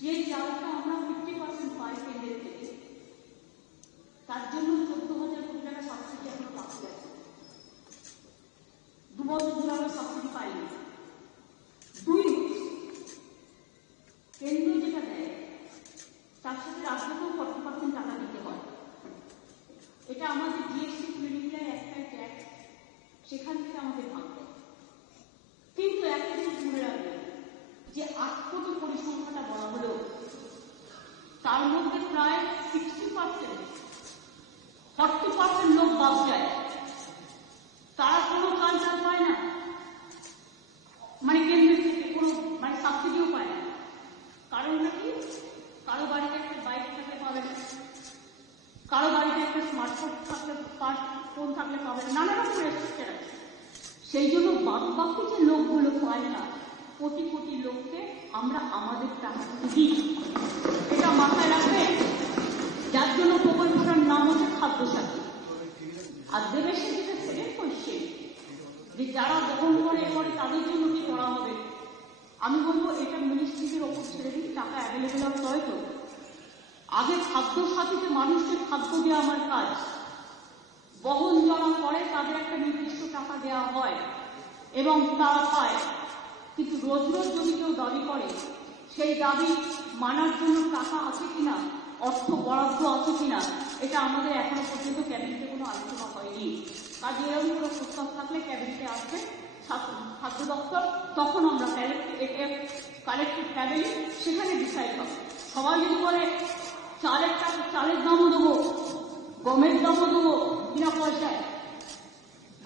যে চালটা আমরা 50% পাই কেন্দ্রের থেকে, তার জন্য 14,000 কোটি টাকা সাবসিডি এখনো বাকি আছে। 2 বছর ধরে আমরা সাবসিডি পাইনি। 2, কেন্দ্র যেটা দেয় তার সাথে রাজ্যকেও 40% টাকা দিতে হয়। এটা আমাদের জিএসটি ক্রেডিটের একটাই ট্যাক্স, সেখান থেকে আমাদের ভাগ দেয়। কিন্তু একটা জিনিস মনে রাখবেন, যে 8 কোটি পরিসংখ্যাটা বলা হলো, তার মধ্যে প্রায় 40% লোক বাদ যায়। তারা কোনো কালচার পায় না, মানে কেন্দ্রের থেকে কোনো সাবসিডিও পায় না। কারণ নাকি কারো বাড়িতে একটা বাইক থাকলে পাবে না, কারো বাড়িতে একটা স্মার্টফোন থাকলে ফোন থাকলে পাবে না, নানা রকম রেস্ট্রিকশন আছে। সেই জন্য বাকি যে লোকগুলো পায় না, কোটি কোটি লোককে আমরা আমাদের টাকা দিই। এটা মাথায় রাখবে, যার জন্য প্রকল্পটার নাম হচ্ছে খাদ্যসাথী। আর দেবের সেটা সেকেন্ড কোয়েশ্চেন, যে যারা বহন করে তাদের জন্য কি করা হবে। আমি বলবো এটা মিনিস্ট্রিদের ওপর ছেড়ে দিন, টাকা অ্যাভেলেবেল হবে হয়তো। আগে খাদ্যসাথীতে মানুষকে খাদ্য দেওয়া আমার কাজ, বহন যারা করে তাদের একটা নির্দিষ্ট টাকা দেওয়া হয় এবং তারা পায়। কিন্তু রোজ রোজ যদি কেউ দাবি করে, সেই দাবি মানার জন্য টাকা আছে কিনা, অর্থ বরাদ্দ আছে কিনা, এটা আমাদের এখনো পর্যন্ত ক্যাবিনেটে কোনো আলোচনা হয়নি। কাজে এরকম কোনো প্রস্তাব থাকলে ক্যাবিনেটে আসবে খাদ্য দপ্তর, তখন আমরা কালেক্টিভ ক্যাবিনেট সেখানে ডিসাইড হবে। সবাই যদি বলে চালের দামও দেবো, গমের দামও দেবো বিনা পয়সায়,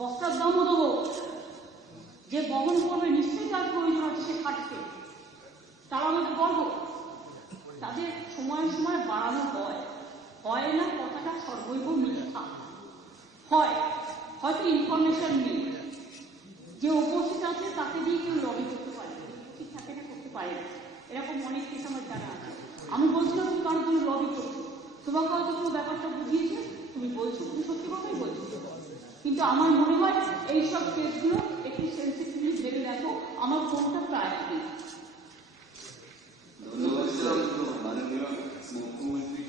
বস্তার দামও দেবো, যে বহন করবে নিশ্চয়ই তার প্রয়োজন আছে, সে খাটছে, তারা আমাদের গর্ব। তাদের সময় সময় বাড়ানো হয় না, কথাটা সর্বৈব মিথ্যা হয়। হয়তো ইনফরমেশন নেই, যে উপস্থিত আছে তাকে দিয়ে কেউ লবি করতে পারে, ঠিক থাকে না, করতে পারে না, এরকম অনেক কিছু আমার জানা আছে। আমি বলছিলাম তুমি কারোর জন্য লবি করছো, তোমাকে হয়তো কেউ ব্যাপারটা বুঝিয়েছে, তুমি বলছো, তুমি সত্যি কথাই বলছো। কিন্তু আমার মনে হয় এইসব কেসগুলো একটু সেন্সিটিভলি ভেবে দেখো আমার কোনটা প্রায়োরিটি। ধন্যবাদ মাননীয় মুখ্যমন্ত্রী।